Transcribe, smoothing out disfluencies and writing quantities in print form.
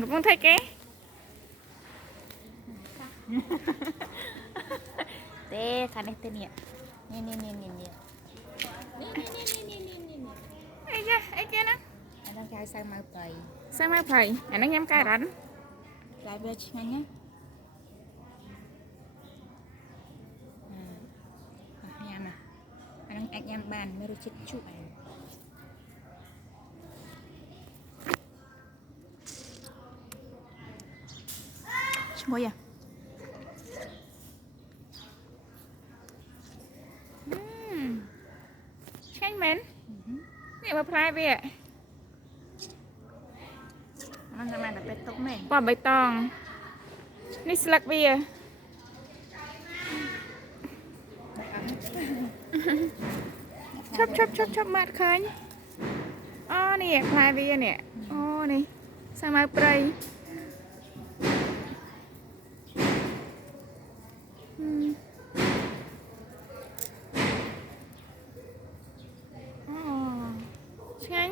កំពុងថៃគេទេខាងនេះទេនេះអីគេណាអានឹងគេហៅសៅម៉ៅប្រៃអានឹងញ៉ាំការ៉ាន់តែវាឆ្ងាញ់ណាញ៉ាំអានឹងអាចញ៉ាំបានមានរសជាតិជក់ឈ្ងុយឆ្ងាញ់មែននេះមកផ្លែវាมันจะมาแต่เป็นตุ๊กแม่ปอใบตองนี่สลักเบียชอบมาดคันอ๋อนี่พลายเบียเนี่ยอ๋อนี่สมัยปลายอ๋อใช่